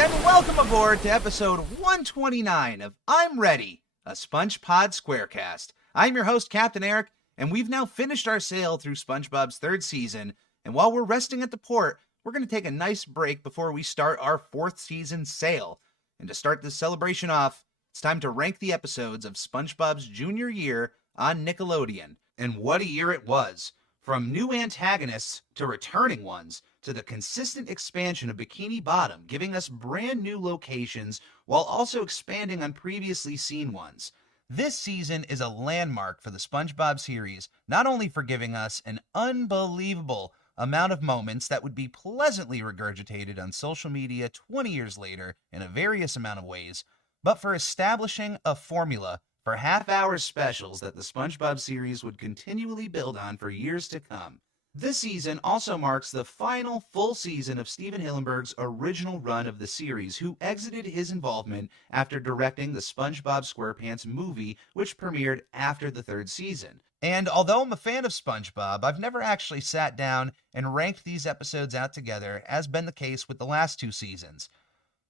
and welcome aboard to episode 129 of I'm Ready, a SpongeBob SquareCast. I'm your host, Captain Eric, and we've now finished our sail through SpongeBob's third season, and while we're resting at the port, we're going to take a nice break before we start our fourth season sail. And to start this celebration off, it's time to rank the episodes of SpongeBob's junior year on Nickelodeon. And what a year it was! From new antagonists to returning ones, to the consistent expansion of Bikini Bottom, giving us brand new locations while also expanding on previously seen ones. This season is a landmark for the SpongeBob series, not only for giving us an unbelievable amount of moments that would be pleasantly regurgitated on social media 20 years later in a various amount of ways, but for establishing a formula for half-hour specials that the SpongeBob series would continually build on for years to come. This season also marks the final full season of Stephen Hillenburg's original run of the series, who exited his involvement after directing the SpongeBob SquarePants movie, which premiered after the third season. And although I'm a fan of SpongeBob, I've never actually sat down and ranked these episodes out together, as been the case with the last two seasons.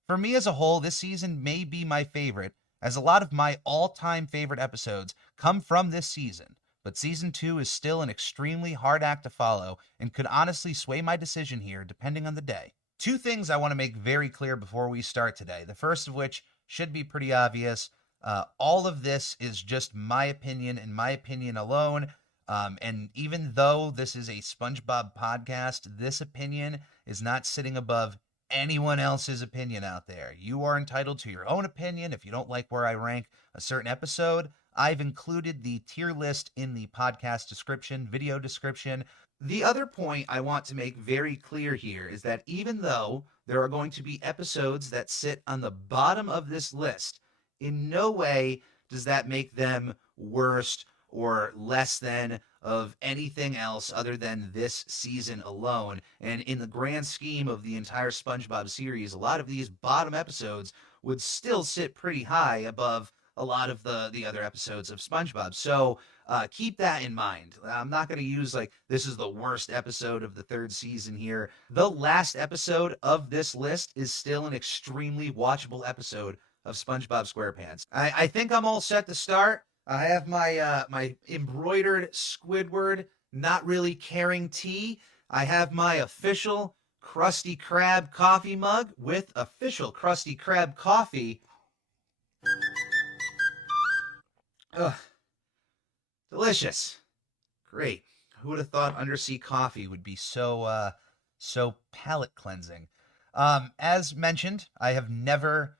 For me as a whole, this season may be my favorite, as a lot of my all-time favorite episodes come from this season. But Season 2 is still an extremely hard act to follow and could honestly sway my decision here depending on the day. Two things I want to make very clear before we start today, the first of which should be pretty obvious. All of this is just my opinion and my opinion alone. And even though this is a SpongeBob podcast, this opinion is not sitting above anyone else's opinion out there. You are entitled to your own opinion. If you don't like where I rank a certain episode, I've included the tier list in the podcast description, video description. The other point I want to make very clear here is that even though there are going to be episodes that sit on the bottom of this list, in no way does that make them worst or less than of anything else other than this season alone. And in the grand scheme of the entire SpongeBob series, a lot of these bottom episodes would still sit pretty high above a lot of the other episodes of SpongeBob. So keep that in mind. I'm not going to use like this is the worst episode of the third season here. The last episode of this list is still an extremely watchable episode of SpongeBob SquarePants. I think I'm all set to start. I have my my embroidered Squidward not really caring tee. I have my official Krusty Krab coffee mug with official Krusty Krab coffee. Ugh. Delicious. Great. Who would have thought undersea coffee would be so palate cleansing? As mentioned, I have never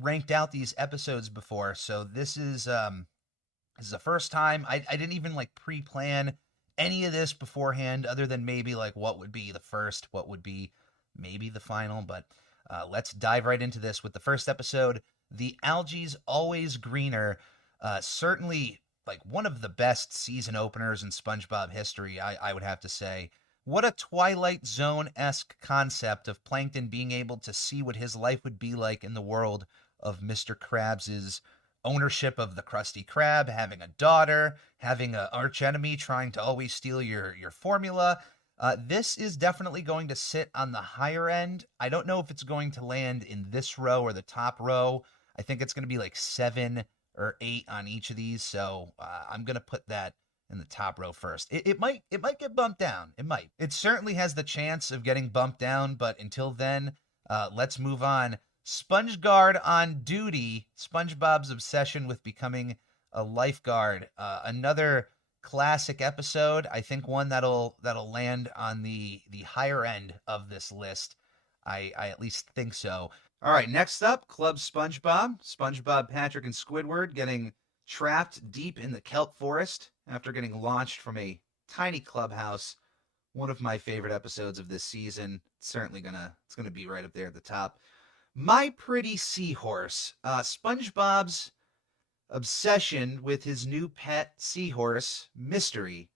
ranked out these episodes before, so this is the first time. I didn't even like pre-plan any of this beforehand, other than maybe like what would be the first, what would be maybe the final. But let's dive right into this with the first episode, The Algae's Always Greener. Certainly like one of the best season openers in SpongeBob history, I would have to say. What a Twilight Zone-esque concept of Plankton being able to see what his life would be like in the world of Mr. Krabs' ownership of the Krusty Krab, having a daughter, having an archenemy trying to always steal your formula. This is definitely going to sit on the higher end. I don't know if it's going to land in this row or the top row. I think it's going to be like 7 or 8 on each of these, so I'm going to put that in the top row first. It might get bumped down. It might. It certainly has the chance of getting bumped down, but until then, let's move on. SpongeGuard on Duty, SpongeBob's obsession with becoming a lifeguard. Another classic episode. I think one that'll land on the higher end of this list. I at least think so. All right, next up, Club SpongeBob. SpongeBob, Patrick, and Squidward getting trapped deep in the kelp forest after getting launched from a tiny clubhouse. One of my favorite episodes of this season. It's certainly it's gonna be right up there at the top. My Pretty Seahorse. SpongeBob's obsession with his new pet seahorse, Mystery,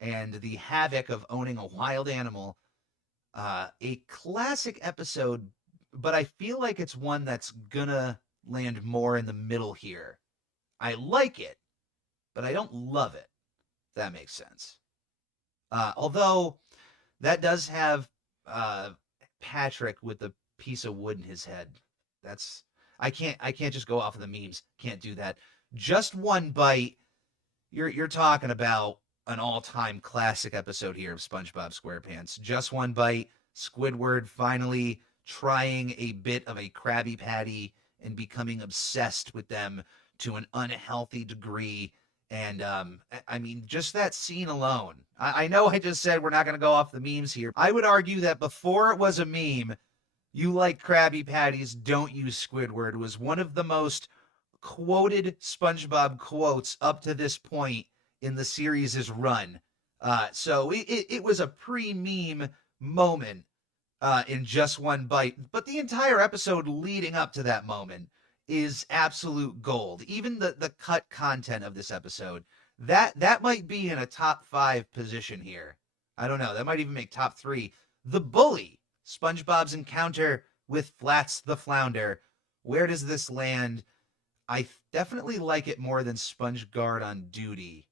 and the havoc of owning a wild animal. A classic episode, but I feel like it's one that's gonna land more in the middle here. I like it, but I don't love it, if that makes sense. Although that does have Patrick with the piece of wood in his head. That's I can't just go off of the memes. Can't do that. Just one bite. You're talking about an all-time classic episode here of SpongeBob SquarePants. Just one bite. Squidward finally trying a bit of a Krabby Patty and becoming obsessed with them to an unhealthy degree. And I mean, just that scene alone. I know I just said we're not going to go off the memes here. I would argue that before it was a meme, "You like Krabby Patties, don't use Squidward" was one of the most quoted SpongeBob quotes up to this point in the series' run. So it was a pre-meme moment in Just One Bite. But the entire episode leading up to that moment is absolute gold. Even the cut content of this episode, that might be in a top 5 position here. I don't know. That might even make top 3. The Bully, SpongeBob's encounter with Flats the Flounder. Where does this land? I definitely like it more than Sponge Guard on Duty.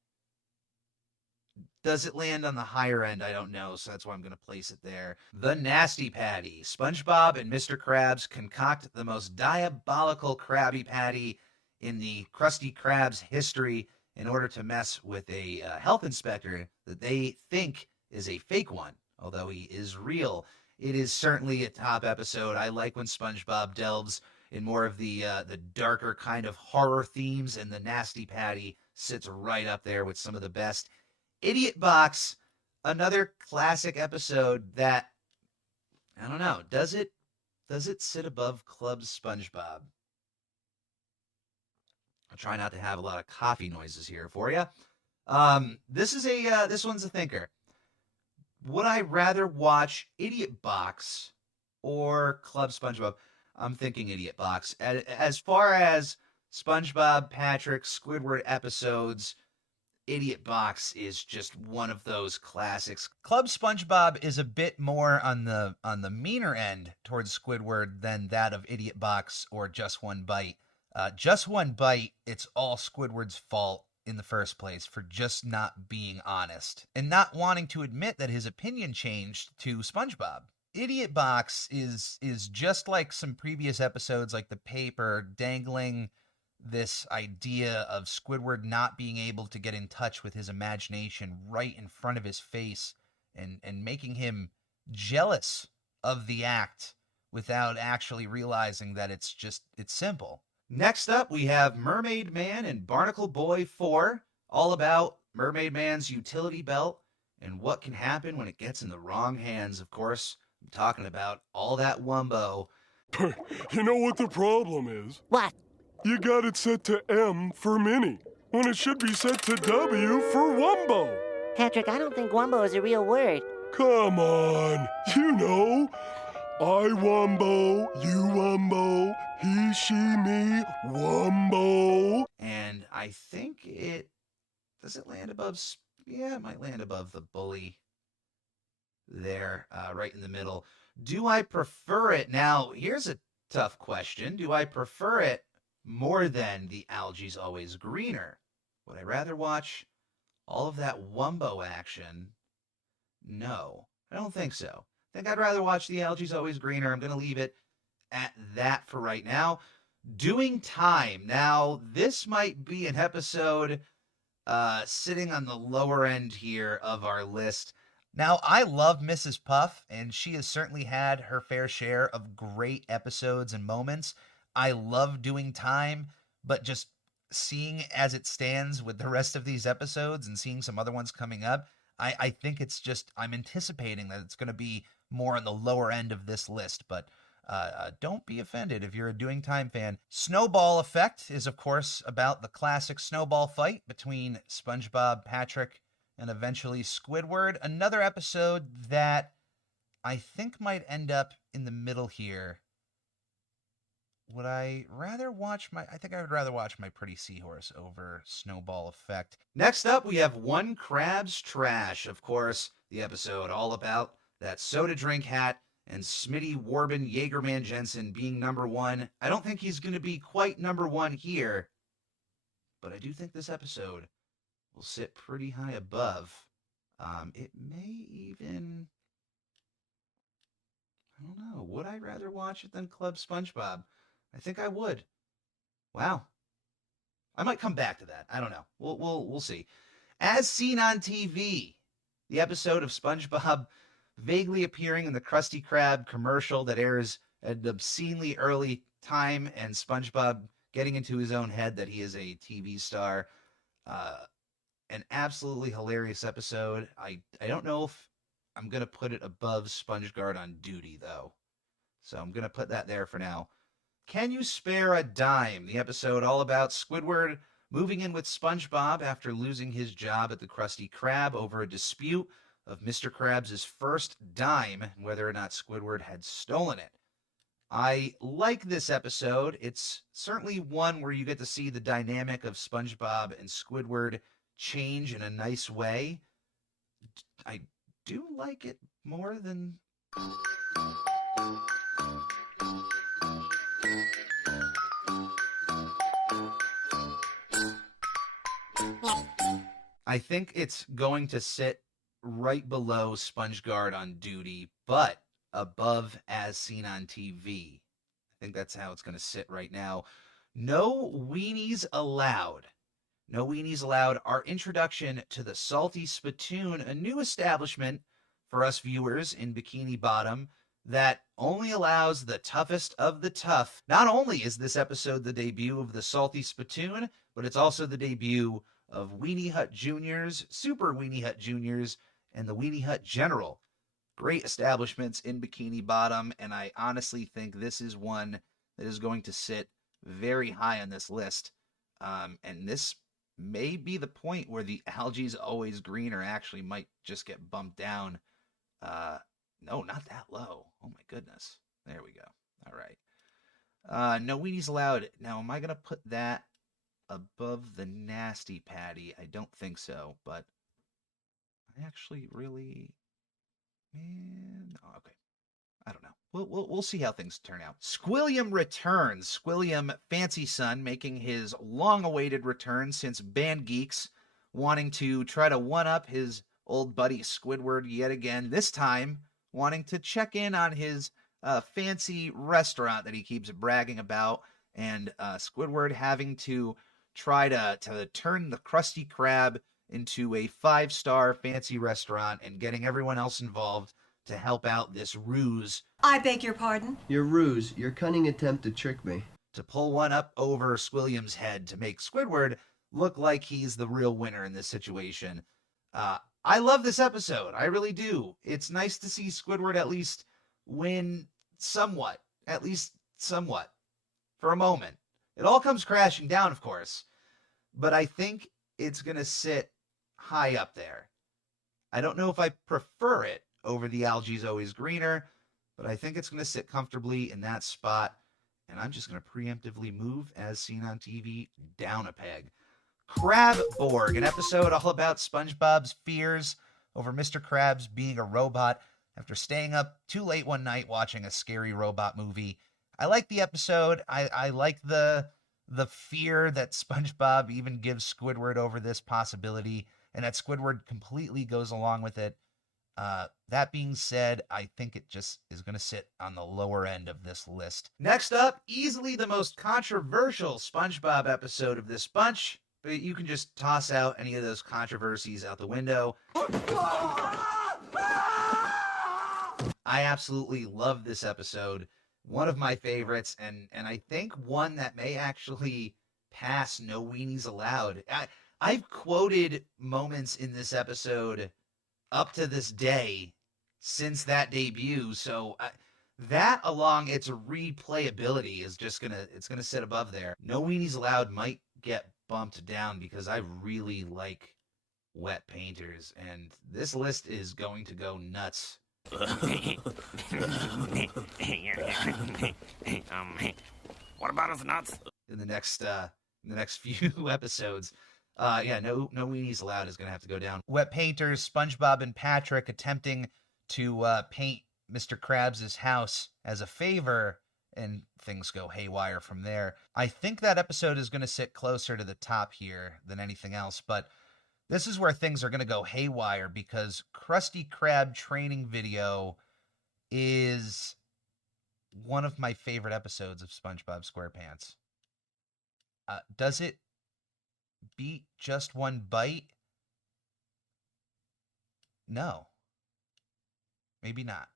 Does it land on the higher end? I don't know, so that's why I'm going to place it there. The Nasty Patty. SpongeBob and Mr. Krabs concoct the most diabolical Krabby Patty in the Krusty Krab's history in order to mess with a health inspector that they think is a fake one, although he is real. It is certainly a top episode. I like when SpongeBob delves in more of the darker kind of horror themes, and the Nasty Patty sits right up there with some of the best. Idiot Box, another classic episode that, I don't know, does it sit above Club SpongeBob? I'll try not to have a lot of coffee noises here for you. This one's a thinker. Would I rather watch Idiot Box or Club SpongeBob? I'm thinking Idiot Box. As far as SpongeBob, Patrick, Squidward episodes, Idiot Box is just one of those classics. Club SpongeBob is a bit more on the meaner end towards Squidward than that of Idiot Box or Just One Bite. Just One Bite, it's all Squidward's fault in the first place for just not being honest and not wanting to admit that his opinion changed to SpongeBob. Idiot Box is just like some previous episodes like The Paper, dangling this idea of Squidward not being able to get in touch with his imagination right in front of his face and making him jealous of the act without actually realizing that it's simple. Next up, we have Mermaid Man and Barnacle Boy 4, all about Mermaid Man's utility belt and what can happen when it gets in the wrong hands. Of course, I'm talking about all that Wumbo. You know what the problem is? What? You got it set to M for Minnie, when it should be set to W for Wumbo. Patrick, I don't think Wumbo is a real word. Come on, you know. I Wumbo, you Wumbo, he, she, me, Wumbo. And I think does it land above, yeah, it might land above the Bully there, right in the middle. Do I prefer it? Now, here's a tough question. Do I prefer it more than the Algae's Always Greener? Would I rather watch all of that Wumbo action? No, I don't think so. I think I'd rather watch the Algae's Always Greener. I'm going to leave it at that for right now. Doing Time. Now, this might be an episode sitting on the lower end here of our list. Now, I love Mrs. Puff, and she has certainly had her fair share of great episodes and moments. I love Doing Time, but just seeing as it stands with the rest of these episodes and seeing some other ones coming up, I think it's just, I'm anticipating that it's going to be more on the lower end of this list, but don't be offended if you're a Doing Time fan. Snowball Effect is, of course, about the classic snowball fight between SpongeBob, Patrick, and eventually Squidward. Another episode that I think might end up in the middle here. Would I rather watch I think I would rather watch My Pretty Seahorse over Snowball Effect. Next up, we have One Crab's Trash. Of course, the episode all about that soda drink hat and Smitty Warbin Jaegerman Jensen being number one. I don't think he's going to be quite number one here, but I do think this episode will sit pretty high above. It may even... I don't know. Would I rather watch it than Club SpongeBob? I think I would. Wow. I might come back to that. I don't know. We'll see. As seen on TV, the episode of SpongeBob vaguely appearing in the Krusty Krab commercial that airs at an obscenely early time, and SpongeBob getting into his own head that he is a TV star. An absolutely hilarious episode. I don't know if I'm going to put it above SpongeGuard on Duty, though. So I'm going to put that there for now. Can You Spare a Dime? The episode all about Squidward moving in with SpongeBob after losing his job at the Krusty Krab over a dispute of Mr. Krabs' first dime and whether or not Squidward had stolen it. I like this episode. It's certainly one where you get to see the dynamic of SpongeBob and Squidward change in a nice way. I do like it more than... I think it's going to sit right below SpongeGuard on Duty, but above As Seen on TV. I think that's how it's going to sit right now. No Weenies Allowed. No Weenies Allowed, our introduction to the Salty Spittoon, a new establishment for us viewers in Bikini Bottom that only allows the toughest of the tough. Not only is this episode the debut of the Salty Spittoon, but it's also the debut of Weenie Hut Juniors, Super Weenie Hut Juniors, and the Weenie Hut General. Great establishments in Bikini Bottom, and I honestly think this is one that is going to sit very high on this list. And this may be the point where the Algae's Always Greener actually might just get bumped down. No, not that low. Oh my goodness. There we go. All right. No Weenies Allowed. Now, am I going to put that above the Nasty Patty? I don't think so, but I actually really... Man, oh, okay. I don't know. We'll see how things turn out. Squilliam Returns. Squilliam Fancy Son making his long-awaited return since Band Geeks wanting to try to one-up his old buddy Squidward yet again. This time, wanting to check in on his fancy restaurant that he keeps bragging about, and Squidward having to try to turn the Krusty Krab into a 5-star fancy restaurant and getting everyone else involved to help out this ruse. I beg your pardon? Your ruse, your cunning attempt to trick me. To pull one up over Squilliam's head to make Squidward look like he's the real winner in this situation. I love this episode. I really do. It's nice to see Squidward at least win somewhat. At least somewhat. For a moment. It all comes crashing down, of course. But I think it's going to sit high up there. I don't know if I prefer it over the Algae's Always Greener, but I think it's going to sit comfortably in that spot, and I'm just going to preemptively move As Seen on TV down a peg. Crab Borg, an episode all about SpongeBob's fears over Mr. Krabs being a robot after staying up too late one night watching a scary robot movie. I like the episode. I like the fear that SpongeBob even gives Squidward over this possibility, and that Squidward completely goes along with it. That being said, I think it just is going to sit on the lower end of this list. Next up, easily the most controversial SpongeBob episode of this bunch, but you can just toss out any of those controversies out the window. I absolutely love this episode. One of my favorites, and I think one that may actually pass No Weenies Allowed. I've quoted moments in this episode up to this day since that debut, so that along its replayability is just it's gonna sit above there. No Weenies Allowed might get bumped down because I really like Wet Painters, and this list is going to go nuts. What about us nuts? In the next few episodes. No Weenies Allowed is going to have to go down. Wet Painters, SpongeBob and Patrick attempting to paint Mr. Krabs' house as a favor, and things go haywire from there. I think that episode is going to sit closer to the top here than anything else, but this is where things are going to go haywire because Krusty Krab training video is one of my favorite episodes of SpongeBob SquarePants. Does it beat Just One Bite? No. Maybe not.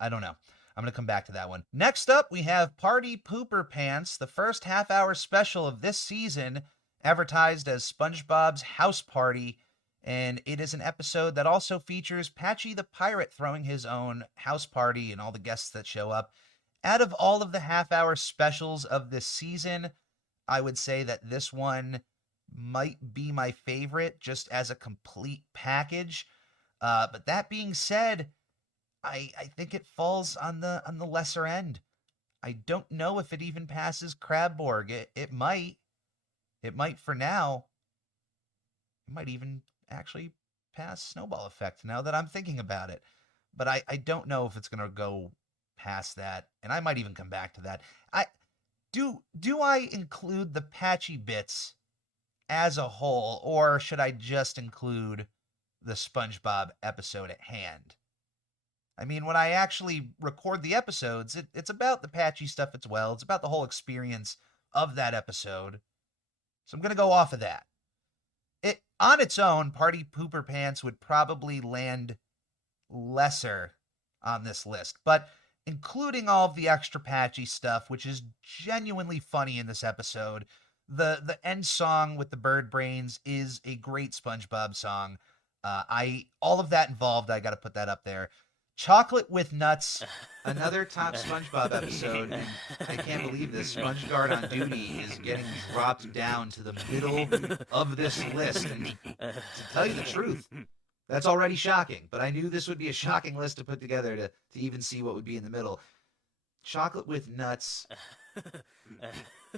I don't know. I'm going to come back to that one. Next up, we have Party Pooper Pants, the first half-hour special of this season, advertised as SpongeBob's House Party, and it is an episode that also features Patchy the Pirate throwing his own house party and all the guests that show up. Out of all of the half-hour specials of this season, I would say that this one might be my favorite, just as a complete package. But that being said, I think it falls on the lesser end. I don't know if it even passes Crabborg. It might. It might for now. It might even actually pass Snowball Effect now that I'm thinking about it. But I don't know if it's going to go past that, and I might even come back to that. Do I include the patchy bits as a whole, or should I just include the SpongeBob episode at hand? I mean, when I actually record the episodes, it's about the patchy stuff as well. It's about the whole experience of that episode. So I'm going to go off of that. It on its own, Party Pooper Pants would probably land lesser on this list, but including all of the extra patchy stuff, which is genuinely funny in this episode, the end song with the bird brains is a great SpongeBob song. All of that involved, I got to put that up there. Chocolate with Nuts, another top SpongeBob episode, and I can't believe this. SpongeGuard on duty is getting dropped down to the middle of this list. And to tell you the truth, that's already shocking. But I knew this would be a shocking list to put together to even see what would be in the middle. Chocolate with Nuts, I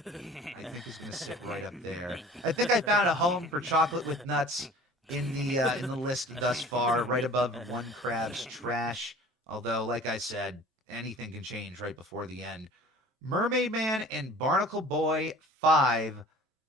think is going to sit right up there. I think I found a home for Chocolate with Nuts in the list thus far, right above One Crab's Trash. Although, like I said, anything can change right before the end. Mermaid Man and Barnacle Boy 5.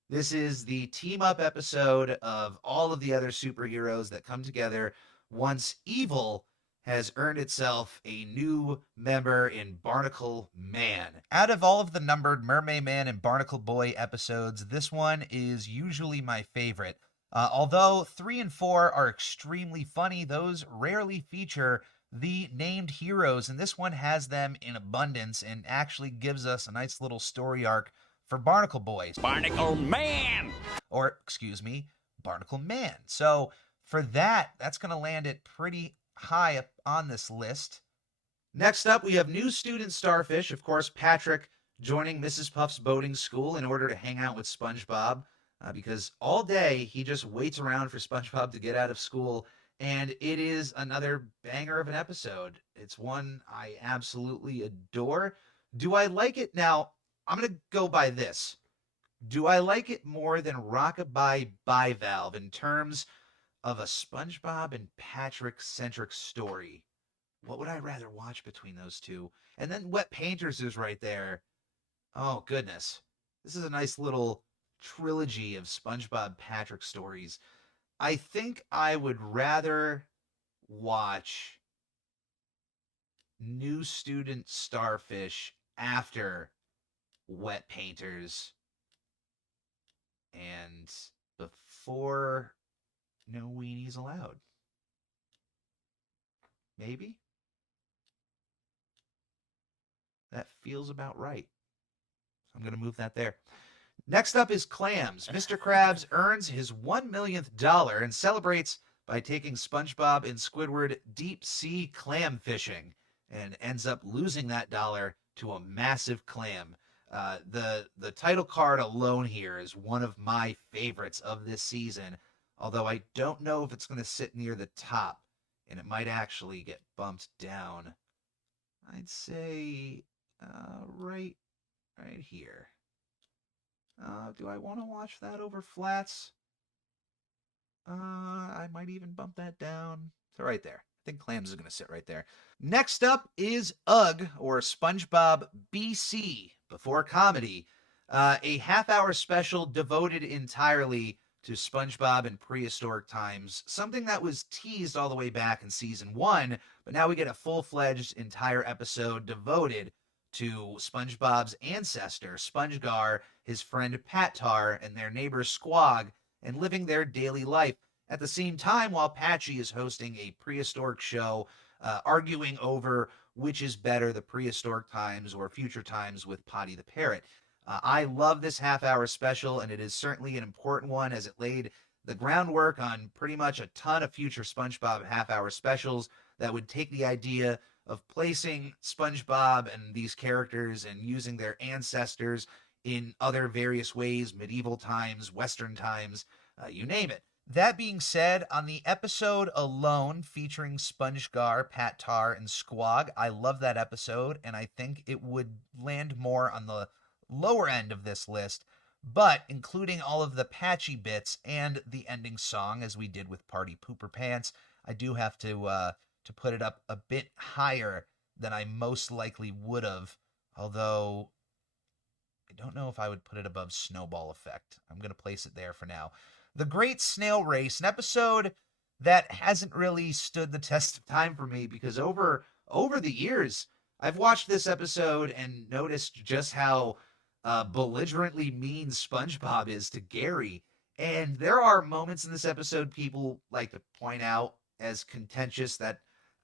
This is the team-up episode of all of the other superheroes that come together once evil has earned itself a new member in Barnacle Man. Out of all of the numbered Mermaid Man and Barnacle Boy episodes, this one is usually my favorite. Although 3 and 4 are extremely funny, those rarely feature the named heroes, and this one has them in abundance and actually gives us a nice little story arc for Barnacle Boys. Barnacle Man! Or, excuse me, Barnacle Man. So for that, that's going to land it pretty high up on this list. Next up, we have new Student Starfish. Of course, Patrick joining Mrs. Puff's boating school in order to hang out with SpongeBob. Because all day he just waits around for SpongeBob to get out of school, and it is another banger of an episode. It's one I absolutely adore. Do I like it? Now, I'm going to go by this. Do I like it more than Rockabye Bivalve in terms of a SpongeBob and Patrick-centric story? What would I rather watch between those two? And then Wet Painters is right there. Oh, goodness. This is a nice little trilogy of SpongeBob Patrick stories. I think I would rather watch New Student Starfish after Wet Painters and before No Weenies Allowed. Maybe? That feels about right. I'm going to move that there. Next up is Clams. Mr. Krabs earns his $1 millionth and celebrates by taking SpongeBob and Squidward deep sea clam fishing and ends up losing that dollar to a massive clam. The title card alone here is one of my favorites of this season, although I don't know if it's going to sit near the top, and it might actually get bumped down. I'd say right here. Do I want to watch that over Flats? I might even bump that down to right there. I think Clams is going to sit right there. Next up is UGG, or SpongeBob BC, Before Comedy, a half-hour special devoted entirely to SpongeBob in prehistoric times, something that was teased all the way back in Season 1, but now we get a full-fledged entire episode devoted to SpongeBob's ancestor, SpongeGar, his friend Pat-Tar, and their neighbor Squog, and living their daily life. At the same time, while Patchy is hosting a prehistoric show, arguing over which is better, the prehistoric times or future times with Potty the Parrot. I love this half-hour special, and it is certainly an important one as it laid the groundwork on pretty much a ton of future SpongeBob half-hour specials that would take the idea of placing SpongeBob and these characters and using their ancestors in other various ways, medieval times, Western times, you name it. That being said, on the episode alone featuring SpongeGar, Pat-Tar, and Squog, I love that episode, and I think it would land more on the lower end of this list, but including all of the patchy bits and the ending song, as we did with Party Pooper Pants, I do have to put it up a bit higher than I most likely would have, although I don't know if I would put it above Snowball Effect. I'm going to place it there for now. The Great Snail Race, an episode that hasn't really stood the test of time for me because over the years, I've watched this episode and noticed just how belligerently mean SpongeBob is to Gary. And there are moments in this episode people like to point out as contentious that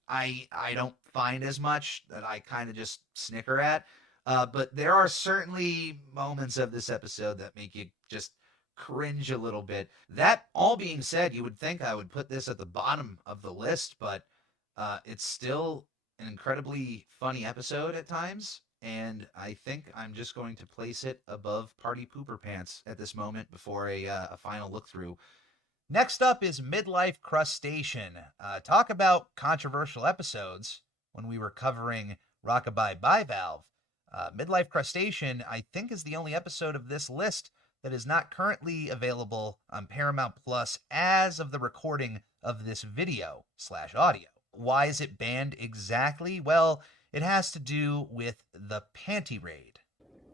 I don't find as much, that I kind of just snicker at. But there are certainly moments of this episode that make you just cringe a little bit. That all being said, you would think I would put this at the bottom of the list, but it's still an incredibly funny episode at times, and I think I'm just going to place it above Party Pooper Pants at this moment before a final look through. Next up is Midlife Crustacean. Talk about controversial episodes when we were covering Rockabye Bivalve. Midlife Crustacean, I think, is the only episode of this list that is not currently available on Paramount Plus as of the recording of this video/audio. Why is it banned exactly? Well, it has to do with the Panty Raid.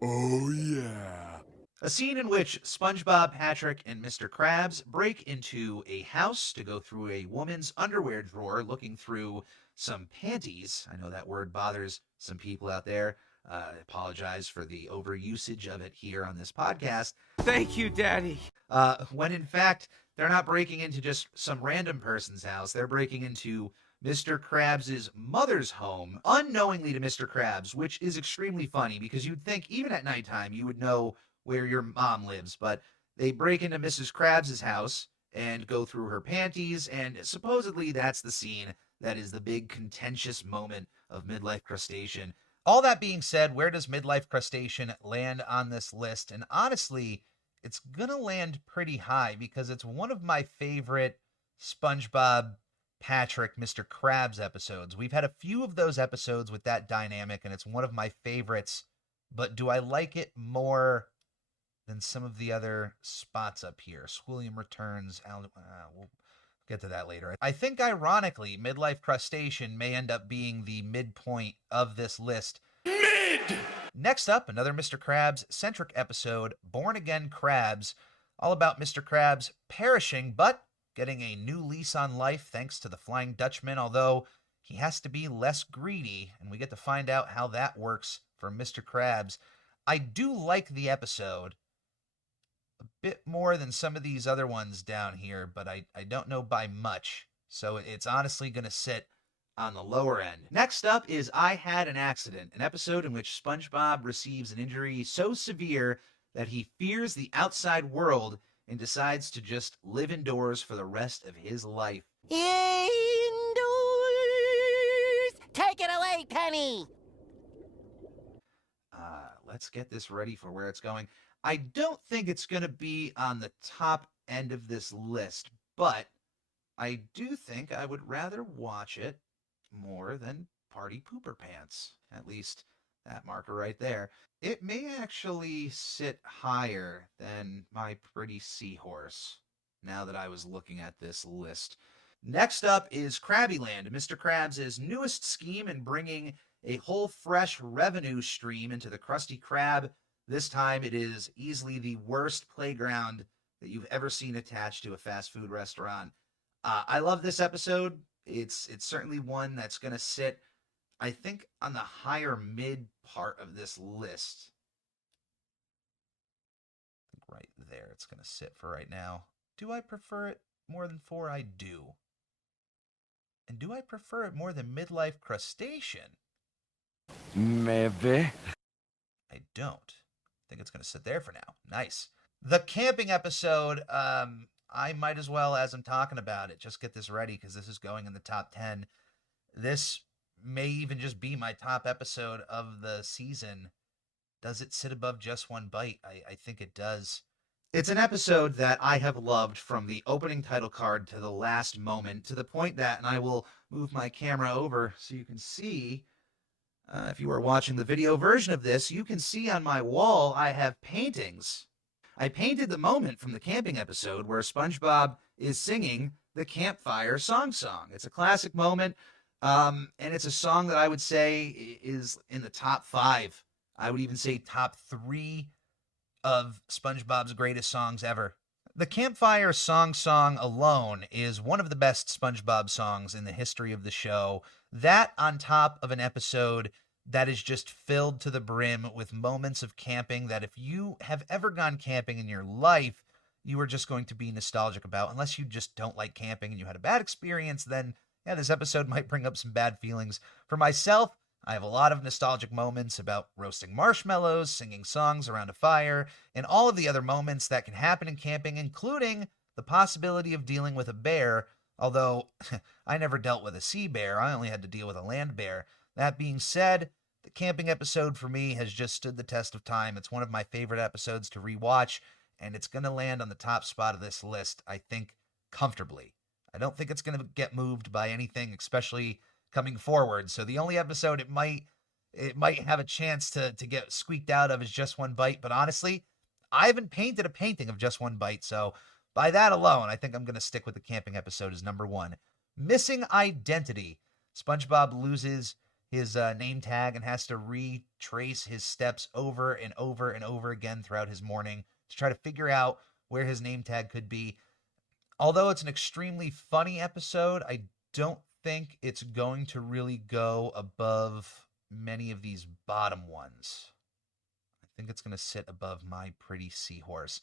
Oh, yeah. A scene in which SpongeBob, Patrick, and Mr. Krabs break into a house to go through a woman's underwear drawer looking through some panties. I know that word bothers some people out there. I apologize for the overusage of it here on this podcast. Thank you, Daddy. When in fact, they're not breaking into just some random person's house. They're breaking into Mr. Krabs' mother's home, unknowingly to Mr. Krabs, which is extremely funny because you'd think even at nighttime you would know where your mom lives. But they break into Mrs. Krabs' house and go through her panties, and supposedly that's the scene that is the big contentious moment of Midlife Crustacean. All that being said, where does Midlife Crustacean land on this list? And honestly, it's going to land pretty high because it's one of my favorite SpongeBob, Patrick, Mr. Krabs episodes. We've had a few of those episodes with that dynamic, and it's one of my favorites. But do I like it more than some of the other spots up here? Squilliam Returns, we'll get to that later. I think, ironically, Midlife Crustacean may end up being the midpoint of this list. Mid! Next up, another Mr. Krabs-centric episode, Born Again Krabs, all about Mr. Krabs perishing, but getting a new lease on life thanks to the Flying Dutchman, although he has to be less greedy, and we get to find out how that works for Mr. Krabs. I do like the episode a bit more than some of these other ones down here, but I don't know by much, so it's honestly going to sit on the lower end. Next up is I Had an Accident, an episode in which SpongeBob receives an injury so severe that he fears the outside world and decides to just live indoors for the rest of his life. Indoors! Take it away, Penny! Let's get this ready for where it's going. I don't think it's going to be on the top end of this list, but I do think I would rather watch it more than Party Pooper Pants. At least that marker right there. It may actually sit higher than My Pretty Seahorse, now that I was looking at this list. Next up is Crabby Land, Mr. Krabs' newest scheme in bringing a whole fresh revenue stream into the Krusty Krab. This time it is easily the worst playground that you've ever seen attached to a fast food restaurant. I love this episode. It's certainly one that's going to sit I think on the higher mid part of this list. I think right there it's going to sit for right now. Do I prefer it more than 4? I do. And do I prefer it more than Midlife Crustacean? Maybe. I don't. I think it's going to sit there for now. Nice. The camping episode, I might as well, as I'm talking about it, just get this ready because this is going in the top 10. This may even just be my top episode of the season. Does it sit above Just One Bite? I think it does. It's an episode that I have loved from the opening title card to the last moment, to the point that, and I will move my camera over so you can see, if you are watching the video version of this, you can see on my wall I have paintings. I painted the moment from the camping episode where SpongeBob is singing the campfire song. It's a classic moment, and it's a song that I would say is in the top 5. I would even say top 3 of SpongeBob's greatest songs ever. The campfire song alone is one of the best SpongeBob songs in the history of the show. That on top of an episode that is just filled to the brim with moments of camping that if you have ever gone camping in your life, you are just going to be nostalgic about. Unless you just don't like camping and you had a bad experience, then yeah, this episode might bring up some bad feelings. For myself, I have a lot of nostalgic moments about roasting marshmallows, singing songs around a fire, and all of the other moments that can happen in camping, including the possibility of dealing with a bear, although I never dealt with a sea bear, I only had to deal with a land bear. That being said, the camping episode for me has just stood the test of time. It's one of my favorite episodes to rewatch, and it's going to land on the top spot of this list, I think, comfortably. I don't think it's going to get moved by anything, especially coming forward. So the only episode it might have a chance to get squeaked out of is Just One Bite. But honestly, I haven't painted a painting of Just One Bite. So by that alone, I think I'm going to stick with the camping episode as number 1. Missing Identity. SpongeBob loses his name tag and has to retrace his steps over and over and over again throughout his morning to try to figure out where his name tag could be. Although it's an extremely funny episode, I don't think it's going to really go above many of these bottom ones. I think it's going to sit above My Pretty Seahorse.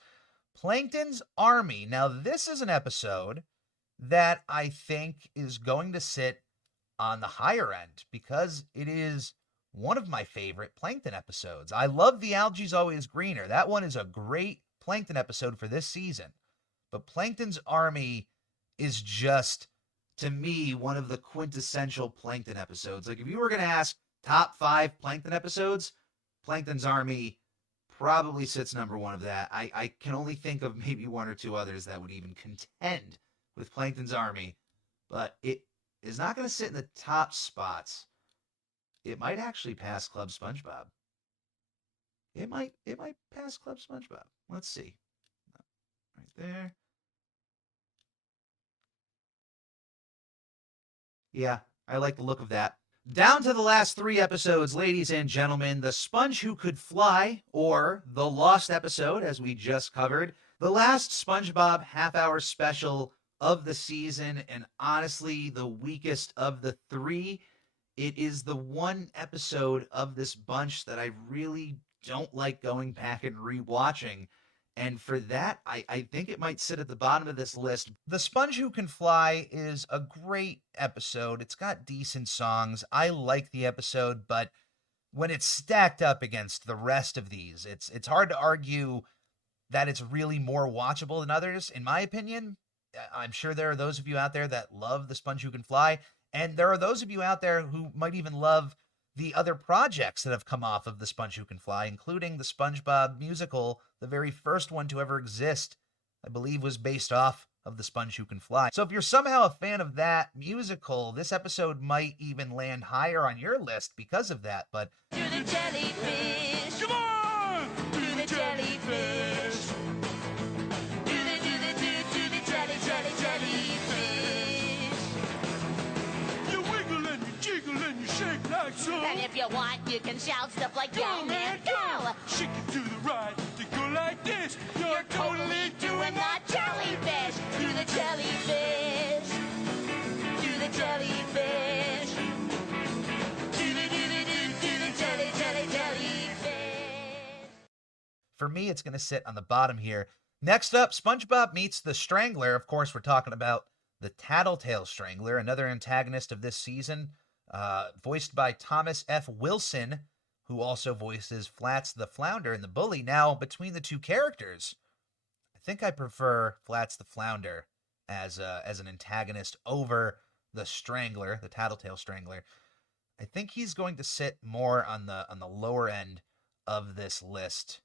Plankton's Army. Now, this is an episode that I think is going to sit on the higher end because it is one of my favorite Plankton episodes. I love The Algae's Always Greener. That one is a great Plankton episode for this season. But Plankton's Army is just, to me, one of the quintessential Plankton episodes. Like, if you were going to ask top 5 Plankton episodes, Plankton's Army probably sits number 1 of that. I can only think of maybe 1 or 2 others that would even contend with Plankton's Army, but it is not going to sit in the top spots. It might actually pass Club SpongeBob. It might pass Club SpongeBob. Let's see. Right there. Yeah, I like the look of that. Down to the last 3 episodes, ladies and gentlemen. The Sponge Who Could Fly, or The Lost Episode, as we just covered. The last SpongeBob half-hour special of the season, and honestly, the weakest of the 3. It is the one episode of this bunch that I really don't like going back and rewatching. And for that, I think it might sit at the bottom of this list. The Sponge Who Can Fly is a great episode. It's got decent songs. I like the episode, but when it's stacked up against the rest of these, it's hard to argue that it's really more watchable than others, in my opinion. I'm sure there are those of you out there that love The Sponge Who Can Fly, and there are those of you out there who might even love the other projects that have come off of The Sponge Who Can Fly, including the SpongeBob musical. The very first one to ever exist, I believe, was based off of The Sponge Who Can Fly. So if you're somehow a fan of that musical, this episode might even land higher on your list because of that. But To the jellyfish. Come on! To the jellyfish. To the jellyfish. You wiggle and you jiggle and you shake like so. And if you want, you can shout stuff like, go, man, go. Shake it to the right, to go like this. You're totally doing the jellyfish. To the jellyfish. To the jellyfish. To for me, it's going to sit on the bottom here. Next up, SpongeBob meets the Strangler. Of course, we're talking about the Tattletale Strangler, another antagonist of this season, voiced by Thomas F. Wilson, who also voices Flats the Flounder and the Bully. Now, between the two characters, I think I prefer Flats the Flounder as an antagonist over the Strangler, the Tattletale Strangler. I think he's going to sit more on the lower end of this list.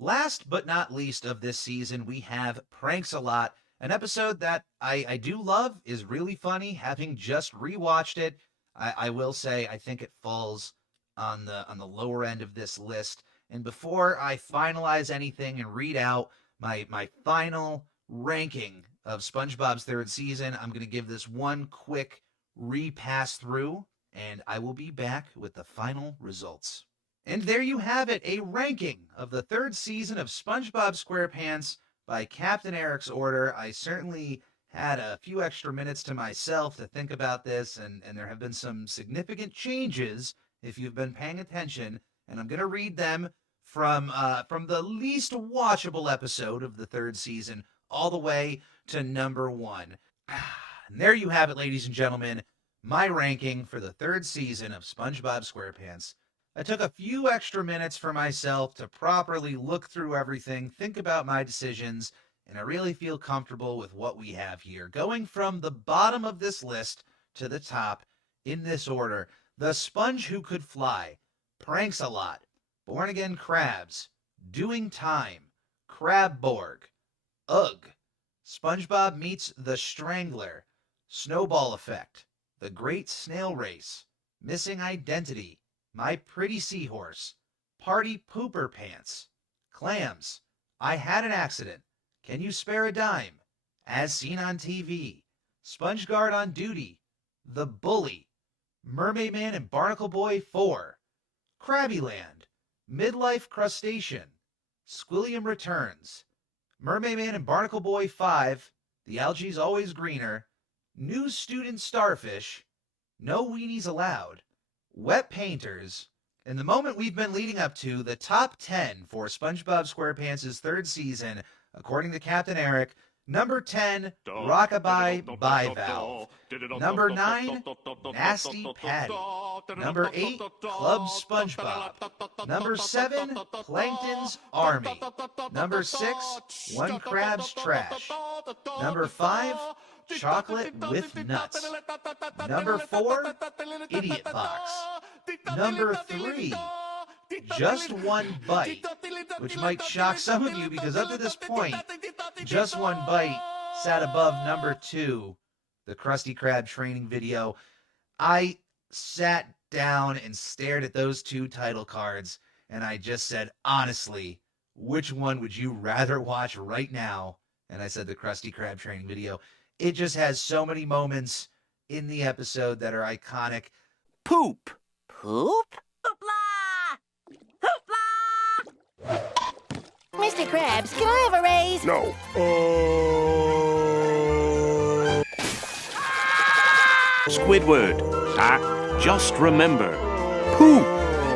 Last but not least of this season, we have Pranks-A-Lot, an episode that I do love, is really funny. Having just rewatched it, I will say I think it falls on the lower end of this list. And before I finalize anything and read out my final ranking of SpongeBob's third season, I'm going to give this one quick repass through, and I will be back with the final results. And there you have it, a ranking of the third season of SpongeBob SquarePants by Captain Eric's order. I certainly had a few extra minutes to myself to think about this, and there have been some significant changes if you've been paying attention, and I'm going to read them from the least watchable episode of the third season all the way to number 1. And there you have it, ladies and gentlemen, my ranking for the third season of SpongeBob SquarePants. I took a few extra minutes for myself to properly look through everything, think about my decisions, and I really feel comfortable with what we have here. Going from the bottom of this list to the top in this order: The Sponge Who Could Fly, Pranks-A-Lot, Born Again Crabs, Doing Time, Crabborg, Ugh, SpongeBob Meets the Strangler, Snowball Effect, The Great Snail Race, Missing Identity, My Pretty Seahorse, Party Pooper Pants, Clams, I Had an Accident, Can You Spare a Dime, As Seen on TV, SpongeGuard on Duty, The Bully, Mermaid Man and Barnacle Boy 4, Crabby Land, Midlife Crustacean, Squilliam Returns, Mermaid Man and Barnacle Boy 5, The Algae's Always Greener, New Student Starfish, No Weenies Allowed, Wet Painters, and the moment we've been leading up to, the top 10 for SpongeBob SquarePants' third season, according to Captain Eric. Number 10, Rockabye Bivalve. Number 9, Nasty Patty. Number 8, Club SpongeBob. Number 7, Plankton's Army. Number 6, One Crab's Trash. Number 5, Chocolate with Nuts. Number 4, Idiot Box. Number 3, Just One Bite, which might shock some of you because up to this point, Just One Bite sat above number 2, the Krusty Krab training video. I sat down and stared at those two title cards, and I just said, honestly, which one would you rather watch right now? And I said the Krusty Krab training video. It just has so many moments in the episode that are iconic. Poop. Poop? Hoopla! Hoopla! Mr. Krabs, can I have a raise? No. Squidward. Just remember. Poop.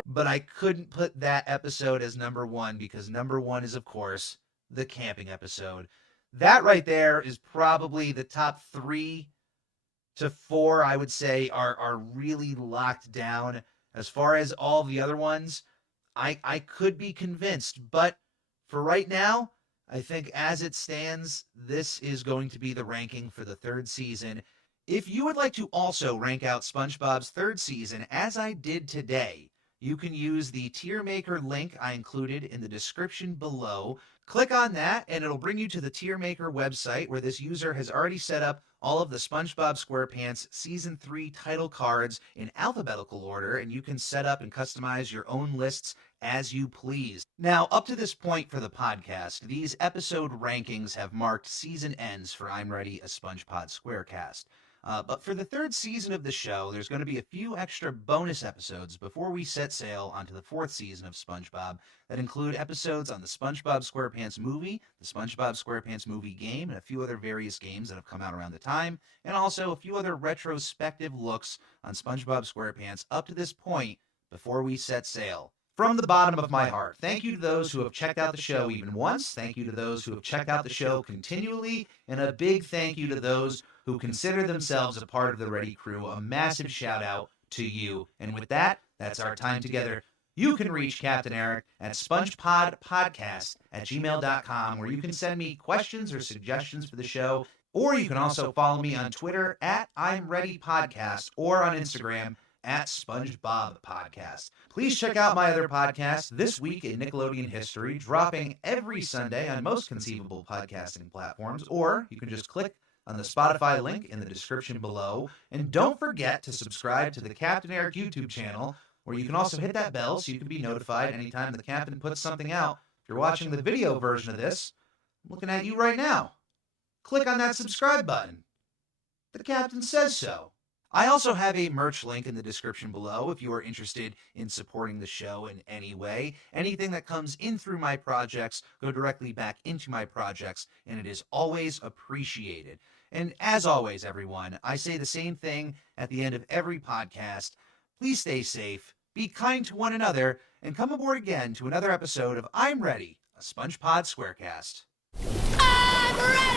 But I couldn't put that episode as number 1 because number 1 is, of course, the camping episode. That right there is probably the top 3 to 4, I would say, are really locked down. As far as all the other ones, I could be convinced. But for right now, I think as it stands, this is going to be the ranking for the third season. If you would like to also rank out SpongeBob's third season, as I did today, you can use the tier maker link I included in the description below. Click on that, and it'll bring you to the tier maker website where this user has already set up all of the SpongeBob SquarePants Season 3 title cards in alphabetical order, and you can set up and customize your own lists as you please. Now, up to this point for the podcast, these episode rankings have marked season ends for I'm Ready, a SpongePod Squarecast. But for the third season of the show, there's going to be a few extra bonus episodes before we set sail onto the fourth season of SpongeBob that include episodes on the SpongeBob SquarePants movie, the SpongeBob SquarePants movie game, and a few other various games that have come out around the time, and also a few other retrospective looks on SpongeBob SquarePants up to this point before we set sail. From the bottom of my heart, thank you to those who have checked out the show even once. Thank you to those who have checked out the show continually. And a big thank you to those who consider themselves a part of the Ready crew. A massive shout out to you. And with that, that's our time together. You can reach Captain Eric at spongepodpodcast@gmail.com, where you can send me questions or suggestions for the show. Or you can also follow me on Twitter at I'm Ready Podcast or on Instagram at SpongeBob Podcast. Please check out my other podcast, This Week in Nickelodeon History, dropping every Sunday on most conceivable podcasting platforms, or you can just click on the Spotify link in the description below. And don't forget to subscribe to the Captain Eric YouTube channel, where you can also hit that bell so you can be notified anytime the Captain puts something out. If you're watching the video version of this, I'm looking at you right now. Click on that subscribe button. The Captain says so. I also have a merch link in the description below if you are interested in supporting the show in any way. Anything that comes in through my projects go directly back into my projects, and it is always appreciated. And as always, everyone, I say the same thing at the end of every podcast. Please stay safe, be kind to one another, and come aboard again to another episode of I'm Ready, a SpongePod SquareCast. I'm ready!